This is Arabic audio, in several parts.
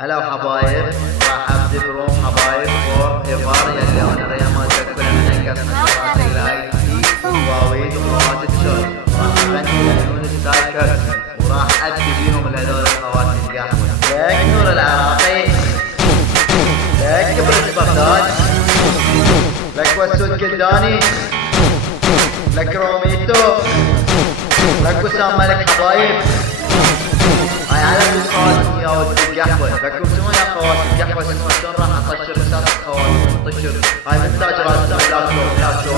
هلا وحبايب، راح ابدي بروم حبايب فور ايفار يلي انا غير ما تاكل من انقص من شغلات اللايك في وواويد وبرومات الشرب. راح اغني لعيون السايكرز وراح ادي بيهم لهذول الخوات القهوه. لك نور العراقي، لك ابرز بغداد، لك وسود كلداني، لك روميتو، لك وسام ملك حبايب. هاي على الخوات يا ولد القهوة، لكم شنو يا خوات القهوة؟ شلون راح اطشر رسالة خوات اطشر؟ هاي من تاجرات بلا شو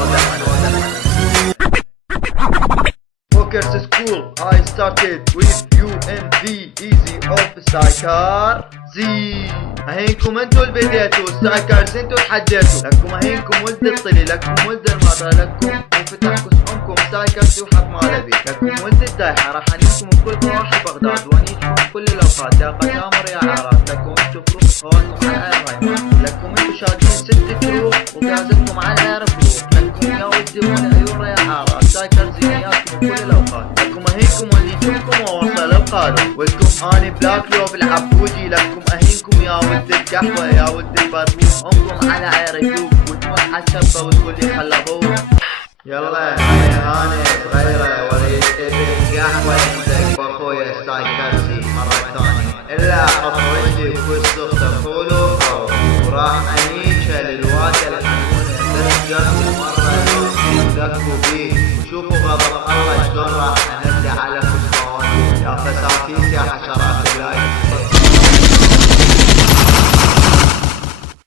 Focus School. I started with UNV easy of سايكار زي. هينكم انتو اللي بديتوا سايكار زي، انتو تحديتوا. لكم هينكم ولد الطلي، لكم ولد المطر، لكم وفتح كسحكم سايكار وحق ما لبي. لكم ولد الدايحة راح انيكم بكل ضواحي بغداد وانيكم بكل الاوقات يا قجامر يا عراق. لكم انتو فروق خواتكم على الرايمات، لكم انتو شادين 6 فروق وقازتكم على الايرفلوق. لكم يا ولدي وانا عيورة يا عراق سايكار زينياتكم بكل الاوقات. لكم اهينكم واللي جمكم ووصل القادم، ولكم اني بلاك لو بالعبودي. لكم اهينكم يا ولد القهوة يا ولد البربوس، امكم على عيركوك وتموت حسبة وتقول لي خلبوك. يلا هاني صغيرة